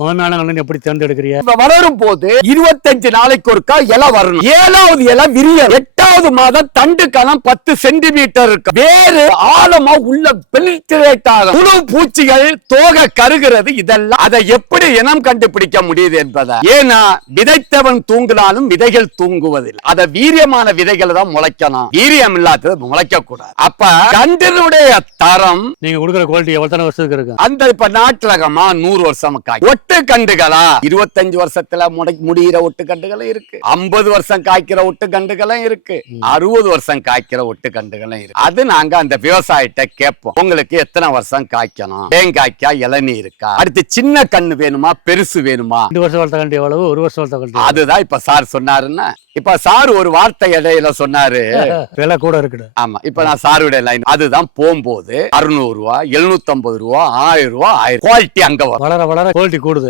மகனான எப்படி தேர்ந்தெடுக்கிறீங்க? இப்ப வளரும் போது 25 நாளைக்கு ஒருக்கா இலை வரணும். 7வது இலை விரிய 8வது மாதம் தண்டு கணம் 10 சென்டிமீட்டர் இருக்கு. வேறு ஆழமா உள்ள பெனிட்ரேட் ஆகும். புழு பூச்சிகள் தோகை கருகிறது. இதெல்லாம் அதை எப்படி இனம் கண்டுபிடிக்க முடியுது என்பதை. ஏன்னா விதைத்தவன் தூங்கினாலும் விதைகள் தூங்குவதில்லை. அத வீரியமான விதைகள் தான் முளைக்கணும். வீரியம் இல்லாதது முளைக்க கூடாது. அப்ப கண்டினுடைய தரம் நீங்க கொடுக்குற குவாலிட்டி எவ்வளவு வருஷத்துக்கு இருக்கு? அந்த இப்ப நாட்டு ரகமா 100 வருஷம் ஒட்டு கண்டுகளா 25 வருஷத்துல முடிகிற ஒட்டு கண்டுகளும் இருக்கு. 50 வருஷம் காய்க்கிற ஒட்டு கண்டுகளும் இருக்கு. 60 வருஷம் காய்க்கிற ஒட்டு கண்டுகளும் இருக்கு. அது நாங்க அந்த விவசாயிட்ட கேட்போம், உங்களுக்கு எத்தனை வருஷம் காய்க்கணும், தேங்காய்க்கா இளநீ இருக்கா, அடுத்து சின்ன கண்ணு வேணுமா பெருசு வேணுமா, 2 வருஷம் வளர்த்த கண்டு எவ்வளவு, 1 வருஷம் வளர்த்த கண்டு? அதுதான் இப்ப சார் சொன்னாருன்னா. இப்ப சார் ஒரு வார்த்தை இடையில சொன்னாரு, விலை கூட இருக்குது. ஆமா, இப்ப நான் சாருடைய லைன் அதுதான் போகும்போது 600 ரூபாய் 750 ரூபாய் 1000 ரூபாய் குவாலிட்டி அங்க வரும். வளர வளர குவாலிட்டி கூடுது.